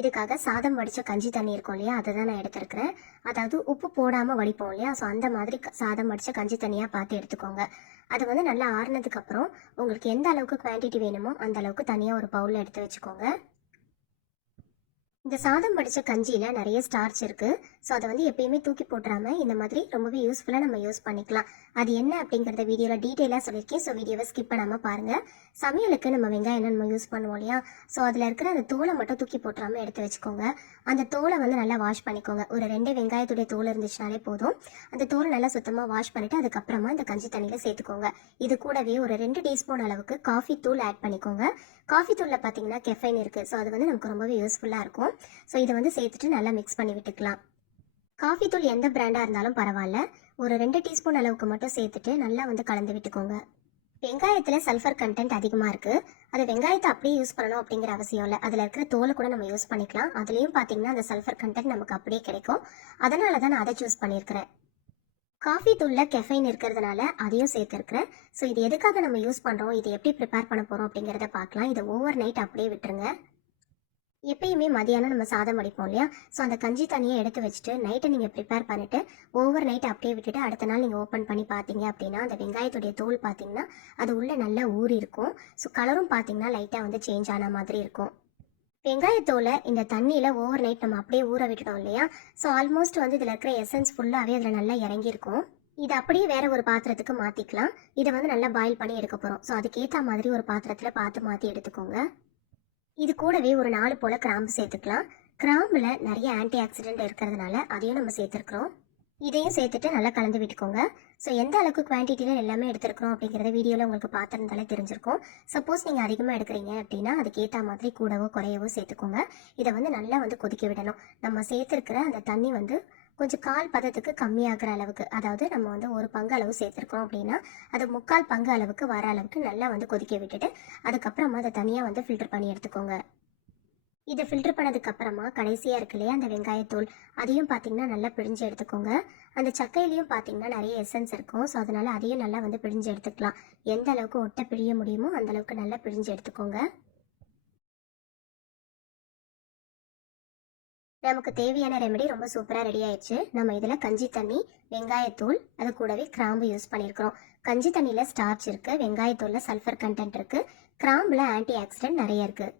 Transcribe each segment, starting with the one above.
இதுக்காக சாதம் வடித்த கஞ்சி தண்ணி இருக்கும் இல்லையா? அதை தான் நான் எடுத்திருக்கிறேன். அதாவது உப்பு போடாமல் வடிப்போம் இல்லையா? ஸோ அந்த மாதிரி சாதம் வடித்த கஞ்சி தண்ணியாக பார்த்து எடுத்துக்கோங்க. அது வந்து நல்லா ஆறுனதுக்கப்புறம் உங்களுக்கு எந்த அளவுக்கு குவான்டிட்டி வேணுமோ அந்த அளவுக்கு தனியாக ஒரு பவுலில் எடுத்து வச்சுக்கோங்க. இந்த சாதம் படித்த கஞ்சியில் நிறைய ஸ்டார்ச் இருக்குது ஸோ அதை வந்து எப்பயுமே தூக்கி போட்டுறாம இந்த மாதிரி ரொம்பவே யூஸ்ஃபுல்லாக நம்ம யூஸ் பண்ணிக்கலாம். அது என்ன அப்படிங்கிறத வீடியோவில் டீட்டெயிலாக சொல்லியிருக்கேன். ஸோ வீடியோவை ஸ்கிப் பண்ணாமல் பாருங்கள் சமையலுக்கு நம்ம வெங்காயம் நம்ம யூஸ் பண்ணுவோம் இல்லையா? ஸோ அதில் இருக்கிற அந்த தோலை மட்டும் தூக்கி போட்டுறாமல் எடுத்து வச்சுக்கோங்க. அந்த தோலை வந்து நல்லா வாஷ் பண்ணிக்கோங்க. ஒரு ரெண்டு வெங்காயத்துடைய தோல் இருந்துச்சுனாலே போதும். அந்த தோலை நல்லா சுத்தமாக வாஷ் பண்ணிவிட்டு அதுக்கப்புறமா இந்த கஞ்சி தண்ணியில் சேர்த்துக்கோங்க. இது கூடவே ஒரு ரெண்டு டீஸ்பூன் அளவுக்கு காஃபி தூள் ஆட் பண்ணிக்கோங்க. காஃபி தூளில் பார்த்தீங்கன்னா கெஃபைன் இருக்குது ஸோ அது வந்து நமக்கு ரொம்பவே யூஸ்ஃபுல்லாக இருக்கும். ஸோ இதை வந்து சேர்த்துட்டு நல்லா மிக்ஸ் பண்ணி விட்டுக்கலாம். காஃபி தூள் எந்த பிராண்டாக இருந்தாலும் பரவாயில்ல. ஒரு ரெண்டு டீஸ்பூன் அளவுக்கு மட்டும் சேர்த்துட்டு நல்லா வந்து கலந்து விட்டுக்கோங்க. வெங்காயத்தில் சல்ஃபர் கண்டென்ட் அதிகமாக இருக்குது அது வெங்காயத்தை அப்படியே யூஸ் பண்ணணும் அப்படிங்கிற அவசியம் இல்லை. அதில் இருக்கிற தோலை கூட நம்ம யூஸ் பண்ணிக்கலாம். அதுலேயும் பார்த்தீங்கன்னா அந்த சல்ஃபர் கண்டென்ட் நமக்கு அப்படியே கிடைக்கும். அதனால தான் நான் அதை சூஸ் பண்ணியிருக்கிறேன் காஃபி தூளில் கெஃபைன் இருக்கிறதுனால அதையும் சேர்த்துருக்குறேன். ஸோ இது எதுக்காக நம்ம யூஸ் பண்ணுறோம் இது எப்படி ப்ரிப்பேர் பண்ண போகிறோம் அப்படிங்கிறத பார்க்கலாம். இதை ஓவர் நைட் அப்படியே விட்டுருங்க. எப்பயுமே மதியானம் நம்ம சாதம் வடிப்போம் இல்லையா? ஸோ அந்த கஞ்சி தண்ணியை எடுத்து வச்சுட்டு நைட்டை நீங்கள் ப்ரிப்பேர் பண்ணிவிட்டு ஓவர் நைட் அப்படியே விட்டுட்டு அடுத்த நாள் நீங்கள் ஓப்பன் பண்ணி பார்த்தீங்க அப்படின்னா அந்த வெங்காயத்துடைய தோல் பார்த்தீங்கன்னா அது உள்ளே நல்லா ஊறி இருக்கும். ஸோ கலரும் பார்த்தீங்கன்னா லைட்டாக வந்து சேஞ்ச் ஆன மாதிரி இருக்கும். வெங்காயத்தோலை இந்த தண்ணியில் ஓவர் நைட் நம்ம அப்படியே ஊற விட்டுட்டோம் இல்லையா? ஸோ ஆல்மோஸ்ட் வந்து இதில் இருக்கிற எசன்ஸ் ஃபுல்லாகவே அதில் நல்லா இறங்கியிருக்கும் இது அப்படியே வேற ஒரு பாத்திரத்துக்கு மாற்றிக்கலாம் இதை வந்து நல்லா பாயில் பண்ணி எடுக்க போகிறோம் ஸோ அதுக்கேற்ற மாதிரி ஒரு பாத்திரத்தில் பார்த்து மாற்றி எடுத்துக்கோங்க. இது கூடவே ஒரு நாலு போல கிராம்பு சேர்த்துக்கலாம். கிராம்புல நிறைய ஆன்டி ஆக்சிடென்ட் இருக்கிறதுனால அதையும் நம்ம சேர்த்துருக்குறோம். இதையும் சேர்த்துட்டு நல்லா கலந்து விட்டுக்கோங்க. ஸோ எந்த அளவுக்கு குவான்டிட்டியில் எல்லாமே எடுத்துருக்கிறோம் அப்படிங்கிறத வீடியோவில் உங்களுக்கு பார்த்துருந்தாலே தெரிஞ்சிருக்கும். சப்போஸ் நீங்கள் அதிகமாக எடுக்கிறீங்க அப்படின்னா அதுக்கேற்ற மாதிரி கூடவோ குறையவோ சேர்த்துக்கோங்க. இதை வந்து நல்லா வந்து கொதிக்க விடணும். நம்ம சேர்த்துருக்கிற அந்த தண்ணி வந்து கொஞ்சம் கால் பதத்துக்கு கம்மியாகிற அளவுக்கு அதாவது நம்ம வந்து ஒரு பங்கு அளவு சேர்த்துருக்கோம் அப்படின்னா அது முக்கால் பங்கு அளவுக்கு வர அளவுக்கு நல்லா வந்து கொதிக்க விட்டுட்டு அதுக்கப்புறமா அதை தனியாக வந்து ஃபில்டர் பண்ணி எடுத்துக்கோங்க. இதை ஃபில்டர் பண்ணதுக்கப்புறமா கடைசியாக இருக்கு இல்லையா அந்த வெங்காயத்தூள் அதையும் பார்த்தீங்கன்னா நல்லா பிழிஞ்சு எடுத்துக்கோங்க. அந்த சக்கையிலையும் பார்த்தீங்கன்னா நிறைய எசன்ஸ் இருக்கும். ஸோ அதனால் அதையும் நல்லா வந்து பிழிஞ்சு எடுத்துக்கலாம். எந்த அளவுக்கு ஒட்டை பிழிய முடியுமோ அந்த அளவுக்கு நல்லா பிழிஞ்சு எடுத்துக்கோங்க. நமக்கு தேவையான ரெமெடி ரொம்ப சூப்பராக ரெடி ஆயிடுச்சு. நம்ம இதில் கஞ்சி தண்ணி வெங்காயத்தூள் அது கூடவே கிராம்பு யூஸ் பண்ணியிருக்கிறோம் கஞ்சி தண்ணியில் ஸ்டார்ச் இருக்குது வெங்காயத்தூளில் சல்ஃபர் கண்டென்ட் இருக்குது கிராம்பில் ஆன்டி ஆக்சிடென்ட் நிறைய இருக்குது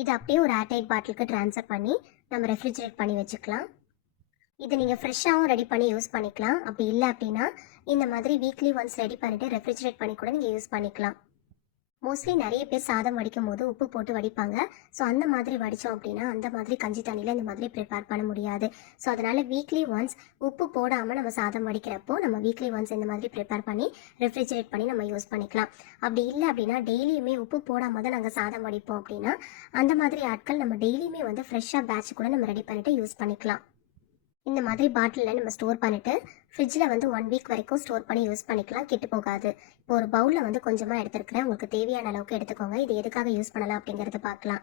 இது அப்படியே ஒரு ஏர்டைட் பாட்டிலுக்கு ட்ரான்ஸ்ஃபர் பண்ணி நம்ம ரெஃப்ரிஜரேட் பண்ணி வச்சுக்கலாம். இது நீங்கள் ஃப்ரெஷ்ஷாகவும் ரெடி பண்ணி யூஸ் பண்ணிக்கலாம். அப்படி இல்லை அப்படின்னா இந்த மாதிரி வீக்லி ஒன்ஸ் ரெடி பண்ணிவிட்டு ரெஃப்ரிஜரேட் பண்ணி கூட நீங்கள் யூஸ் பண்ணிக்கலாம். மோஸ்ட்லி நிறைய பேர் சாதம் வடிக்கும் போது உப்பு போட்டு வடிப்பாங்க. ஸோ அந்த மாதிரி வடித்தோம் அப்படின்னா அந்த மாதிரி கஞ்சி தண்ணியில் இந்த மாதிரி ப்ரிப்பேர் பண்ண முடியாது. ஸோ அதனால் வீக்லி ஒன்ஸ் உப்பு போடாமல் நம்ம சாதம் வடிக்கிறப்போ நம்ம வீக்லி ஒன்ஸ் இந்த மாதிரி ப்ரிப்பேர் பண்ணி ரெஃப்ரிஜரேட் பண்ணி நம்ம யூஸ் பண்ணிக்கலாம். அப்படி இல்லை அப்படின்னா டெய்லியுமே உப்பு போடாமல் தான் நாங்கள் சாதம் வடிப்போம் அப்படின்னா அந்த மாதிரி ஆட்கள் நம்ம டெய்லியுமே வந்து ஃப்ரெஷ்ஷாக பேட்ச் கூட நம்ம ரெடி பண்ணிவிட்டு யூஸ் பண்ணிக்கலாம். இந்த மாதிரி பாட்டிலில் நம்ம ஸ்டோர் பண்ணிவிட்டு ஃப்ரிட்ஜில் வந்து ஒன் வீக் வரைக்கும் ஸ்டோர் பண்ணி யூஸ் பண்ணிக்கலாம். கெட்டு போகாது. இப்போ ஒரு பவுலில் வந்து கொஞ்சமாக எடுத்துருக்கிறேன். உங்களுக்கு தேவையான அளவுக்கு எடுத்துக்கோங்க. இது எதுக்காக யூஸ் பண்ணலாம் அப்படிங்கிறத பார்க்கலாம்.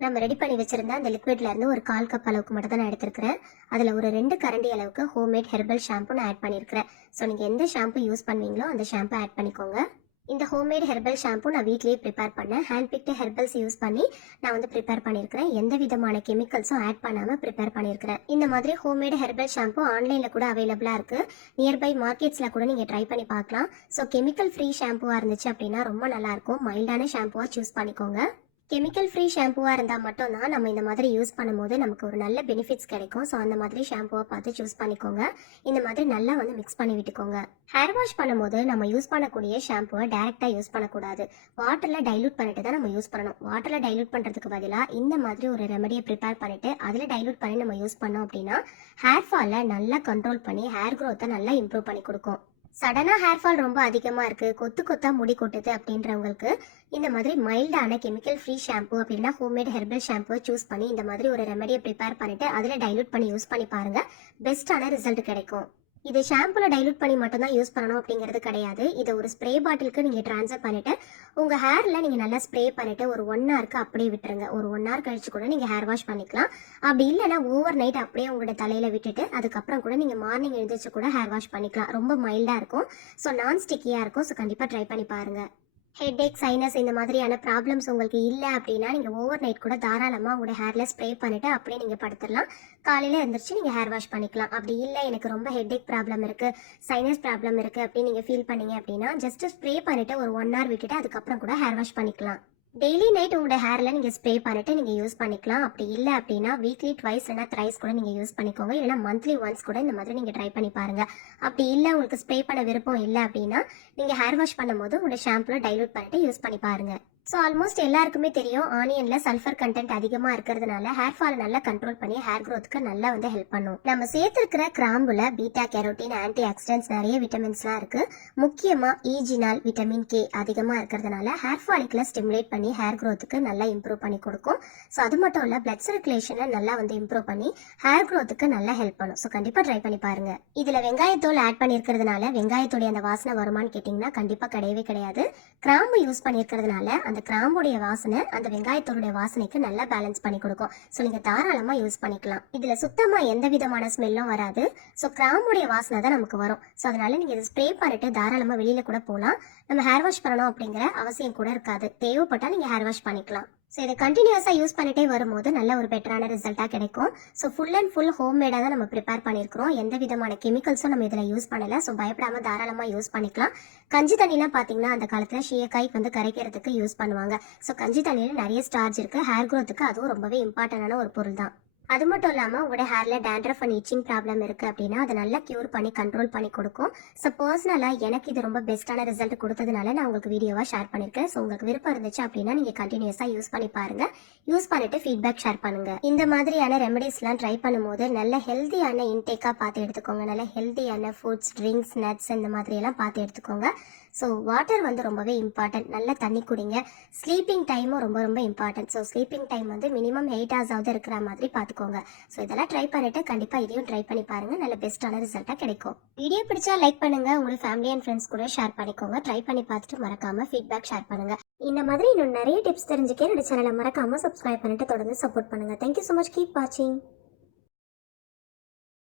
நம்ம ரெடி பண்ணி வச்சுருந்த அந்த லிக்விட்லேருந்து ஒரு கால் கப் அளவுக்கு மட்டும் தான் நான் எடுத்துருக்கிறேன். அதில் ஒரு ரெண்டு கரண்டி அளவுக்கு ஹோம்மேட் ஹெர்பல் ஷாம்பு நான் ஆட் பண்ணியிருக்கிறேன் ஸோ நீங்கள் எந்த ஷாம்பு யூஸ் பண்ணுவீங்களோ அந்த ஷாம்பு ஆட் பண்ணிக்கோங்க. இந்த ஹோம்மேட் ஹெர்பல் ஷாம்பு நான் வீட்லேயே ப்ரிப்பேர் பண்ணேன். ஹேண்ட் பிக்டு ஹெர்பல்ஸ் யூஸ் பண்ணி நான் வந்து ப்ரிப்பேர் பண்ணியிருக்கிறேன். எந்த விதமான கெமிக்கல்ஸும் ஆட் பண்ணாமல் ப்ரிப்பேர் பண்ணியிருக்கிறேன். இந்த மாதிரி ஹோம்மேட் ஹெர்பல் ஷாம்பு ஆன்லைனில் கூட அவைலபிளாக இருக்குது நியர்பை மார்க்கெட்ஸில் கூட நீங்கள் ட்ரை பண்ணி பார்க்கலாம். ஸோ கெமிக்கல் ஃப்ரீ ஷாம்புவாக இருந்துச்சு அப்படின்னா ரொம்ப நல்லாயிருக்கும் மைல்டான ஷாம்புவாக சூஸ் பண்ணிக்கோங்க. கெமிக்கல் ஃப்ரீ ஷாம்புவாக இருந்தால் மட்டும்தான் நம்ம இந்த மாதிரி யூஸ் பண்ணும்போது நமக்கு ஒரு நல்ல பெனிஃபிட்ஸ் கிடைக்கும். ஸோ அந்த மாதிரி ஷாம்புவை பார்த்து சூஸ் பண்ணிக்கோங்க. இந்த மாதிரி நல்லா வந்து மிக்ஸ் பண்ணி விட்டுக்கோங்க. ஹேர் வாஷ் பண்ணும்போது நம்ம யூஸ் பண்ணக்கூடிய ஷாம்புவை டேரெக்டாக யூஸ் பண்ணக்கூடாது. வாட்டரில் டைலூட் பண்ணிட்டு தான் நம்ம யூஸ் பண்ணணும். வாட்டரில் டைலூட் பண்ணுறதுக்கு பதிலாக இந்த மாதிரி ஒரு ரெமடியை ப்ரிப்பேர் பண்ணிட்டு அதில் டைலூட் பண்ணி நம்ம யூஸ் பண்ணோம் அப்படின்னா ஹேர் ஃபாலை நல்லா கண்ட்ரோல் பண்ணி ஹேர் க்ரோத்தை நல்லா இம்ப்ரூவ் பண்ணி கொடுக்கும். சடனாக ஹேர் ஃபால் ரொம்ப அதிகமாக இருக்குது கொத்து கொத்தா முடி கொட்டுது அப்படின்றவங்களுக்கு இந்த மாதிரி மைல்டான கெமிக்கல் ஃப்ரீ ஷாம்பு அப்படின்னா ஹோம்மேட் ஹெர்பல் ஷாம்பு சூஸ் பண்ணி இந்த மாதிரி ஒரு ரெமடியை ப்ரிப்பேர் பண்ணிட்டு அதில் டைலூட் பண்ணி யூஸ் பண்ணி பாருங்க. பெஸ்ட்டான ரிசல்ட் கிடைக்கும். இது ஷாம்புல டைலூட் பண்ணி மட்டும்தான் யூஸ் பண்ணணும் அப்படிங்கிறது கிடையாது. இதை ஒரு ஸ்ப்ரே பாட்டிலுக்கு நீங்கள் ட்ரான்ஸ்ஃபர் பண்ணிவிட்டு உங்கள் ஹேரில் நீங்கள் நல்லா ஸ்ப்ரே பண்ணிவிட்டு ஒரு ஒன் ஹவருக்கு அப்படியே விட்டுருங்க. ஒரு ஒன் ஹவர் கழிச்சு கூட நீங்கள் ஹேர் வாஷ் பண்ணிக்கலாம். அப்படி இல்லைன்னா ஓவர் நைட் அப்படியே உங்களோட தலையில் விட்டுட்டு அதுக்கப்புறம் கூட நீங்கள் மார்னிங் எழுந்திரிச்சு கூட ஹேர் வாஷ் பண்ணிக்கலாம். ரொம்ப மைல்டாக இருக்கும். ஸோ நான் ஸ்டிக்கியாக இருக்கும். ஸோ கண்டிப்பாக ட்ரை பண்ணி பாருங்கள் ஹெட்ஏக் சைனஸ் இந்த மாதிரியான ப்ராப்ளம்ஸ் உங்களுக்கு இல்லை அப்படின்னா நீங்கள் ஓவர் நைட் கூட தாராளமாக உங்களோட ஹேரில் ஸ்ப்ரே பண்ணிவிட்டு அப்படியே நீங்கள் படுத்துடலாம். காலையில் எழுந்திரிச்சு நீங்கள் ஹேர் வாஷ் பண்ணிக்கலாம். அப்படி இல்லை எனக்கு ரொம்ப ஹெட்ஏக் ப்ராப்ளம் இருக்குது சைனஸ் ப்ராப்ளம் இருக்குது அப்படின்னு நீங்கள் ஃபீல் பண்ணீங்க அப்படின்னா ஜஸ்ட் ஸ்ப்ரே பண்ணிவிட்டு ஒரு ஒன் ஹவர் விட்டுட்டு அதுக்கப்புறம் கூட ஹேர் வாஷ் பண்ணிக்கலாம். டெய்லி நைட் உங்களோட ஹேரில் நீங்கள் ஸ்ப்ரே பண்ணிட்டு நீங்கள் யூஸ் பண்ணிக்கலாம். அப்படி இல்லை அப்படின்னா வீக்லி ட்வைஸ் இல்லைனா த்ரைஸ் கூட நீங்கள் யூஸ் பண்ணிக்கோங்க. இல்லைனா மந்த்லி ஒன்ஸ் கூட இந்த மாதிரி நீங்கள் ட்ரை பண்ணி பாருங்க. அப்படி இல்லை உங்களுக்கு ஸ்ப்ரே பண்ண விருப்பம் இல்லை அப்படின்னா நீங்கள் ஹேர் வாஷ் பண்ணும்போது உங்களோட ஷாம்புல டைலூட் பண்ணிட்டு யூஸ் பண்ணி பாருங்க. ஸோ ஆல்மோஸ்ட் எல்லாருக்குமே தெரியும் ஆனியனில் சல்ஃபர் கண்டென்ட் அதிகமாக இருக்கிறதுனால ஹேர் ஃபாலை நல்லா கண்ட்ரோல் பண்ணி ஹேர் க்ரோத்துக்கு நல்லா வந்து ஹெல்ப் பண்ணும். நம்ம சேர்த்துருக்கிற கிராம்புல பீட்டா கேரோட்டின் ஆன்டி ஆக்சிடென்ட்ஸ் நிறைய விட்டமின்ஸ்லாம் இருக்கு. முக்கியமாக ஈஜினால் விட்டமின் கே அதிகமாக இருக்கிறதுனால ஹேர் ஃபாலிக்ல ஸ்டிமுலேட் பண்ணி ஹேர் க்ரோத்துக்கு நல்லா இம்ப்ரூவ் பண்ணி கொடுக்கும். ஸோ அது மட்டும் இல்லை பிளட் சர்க்குலேஷனை நல்லா வந்து இம்ப்ரூவ் பண்ணி ஹேர் க்ரோத்துக்கு நல்லா ஹெல்ப் பண்ணும். ஸோ கண்டிப்பாக ட்ரை பண்ணி பாருங்க. இதில் வெங்காயத்தோல் ஆட் பண்ணியிருக்கிறதுனால வெங்காயத்துடைய அந்த வாசனை வருமான்னு கேட்டிங்கன்னா கண்டிப்பாக கிடையவே கிடையாது. கிராம்பு யூஸ் பண்ணியிருக்கிறதுனால அந்த கிராம்புடைய வாசனை அந்த வெங்காயத்தோடைய வாசனைக்கு நல்லா பேலன்ஸ் பண்ணி கொடுக்கும். ஸோ நீங்கள் தாராளமாக யூஸ் பண்ணிக்கலாம். இதில் சுத்தமாக எந்த விதமான ஸ்மெல்லும் வராது. ஸோ கிராம்புடைய வாசனை தான் நமக்கு வரும். ஸோ அதனால நீங்கள் இதை ஸ்ப்ரே பண்ணிட்டு தாராளமாக வெளியில் கூட போகலாம் நம்ம ஹேர் வாஷ் பண்ணணும் அப்படிங்கிற அவசியம் கூட இருக்காது. தேவைப்பட்டால் நீங்கள் ஹேர் வாஷ் பண்ணிக்கலாம். ஸோ இதை கண்டினியூஸாக யூஸ் பண்ணிட்டே வரும்போது நல்ல ஒரு பெட்டரான ரிசல்ட்டாக கிடைக்கும். So full and full home மேடாக தான் நம்ம ப்ரிப்பேர் பண்ணியிருக்கிறோம் எந்த விதமான கெமிக்கல்ஸும் நம்ம இதில் யூஸ் பண்ணலை. ஸோ பயப்படாமல் தாராளமாக யூஸ் பண்ணிக்கலாம். கஞ்சி தண்ணிலாம் பார்த்தீங்கன்னா அந்த காலத்தில் ஷீயக்காய்க்கு வந்து கரைக்கிறதுக்கு யூஸ் பண்ணுவாங்க. ஸோ கஞ்சி தண்ணியில் நிறைய ஸ்டார்ஜ் இருக்குது ஹேர் க்ரோத்துக்கு அதுவும் ரொம்பவே இம்பார்ட்டண்டான ஒரு பொருள் தான். அது மட்டும் இல்லாமல் உங்களோட ஹேரில் டேண்ட்ரஃப் அண்ட் இச்சிங் ப்ராப்ளம் இருக்குது அப்படின்னா அதை நல்லா க்யூர் பண்ணி கண்ட்ரோல் பண்ணி கொடுக்கும். ஸோ பர்சனலாக எனக்கு இது ரொம்ப பெஸ்ட்டான ரிசல்ட் கொடுத்ததுனால நான் உங்களுக்கு வீடியோவாக ஷேர் பண்ணியிருக்கேன் ஸோ உங்களுக்கு விருப்பம் இருந்துச்சு அப்படின்னா நீங்கள் கண்டினியூஸாக யூஸ் பண்ணி பாருங்க. யூஸ் பண்ணிட்டு ஃபீட்பேக் ஷேர் பண்ணுங்கள் இந்த மாதிரியான ரெமடிஸ்லாம் ட்ரை பண்ணும்போது நல்ல ஹெல்த்தியான இன்டேக்காக பார்த்து எடுத்துக்கோங்க. நல்ல ஹெல்த்தியான ஃபுட்ஸ் ட்ரிங்க்ஸ் நட்ஸ் இந்த மாதிரியெல்லாம் பார்த்து எடுத்துக்கோங்க. ஸோ வாட்டர் வந்து ரொம்பவே இம்பார்ட்டன்ட் நல்ல தண்ணி குடிங்க. ஸ்லீப்பிங் டைமும் ரொம்ப ரொம்ப இம்பார்ட்டன்ட் ஸோ ஸ்லீப்பிங் டைம் வந்து மினிமம் எயிட் ஹவர்ஸாவது இருக்கிற மாதிரி பார்த்துக்கோங்க. ஸோ இதெல்லாம் ட்ரை பண்ணிட்டு கண்டிப்பாக இதையும் ட்ரை பண்ணி பாருங்க. நல்ல பெஸ்ட்டான ரிசல்ட்டாக கிடைக்கும். வீடியோ பிடிச்சா லைக் பண்ணுங்க. உங்களுக்கு ஃபேமிலி அண்ட் ஃப்ரெண்ட்ஸ் கூட ஷேர் பண்ணிக்கோங்க. ட்ரை பண்ணி பார்த்துட்டு மறக்காம ஃபீட்பேக் ஷேர் பண்ணுங்க. இந்த மாதிரி இன்னும் நிறைய டிப்ஸ் தெரிஞ்சுக்க என்னோட சேனலை மறக்காம சப்ஸ்கிரைப் பண்ணிட்டு தொடர்ந்து சப்போர்ட் பண்ணுங்க. தேங்க்யூ ஸோ மச் கீப் வாட்சிங்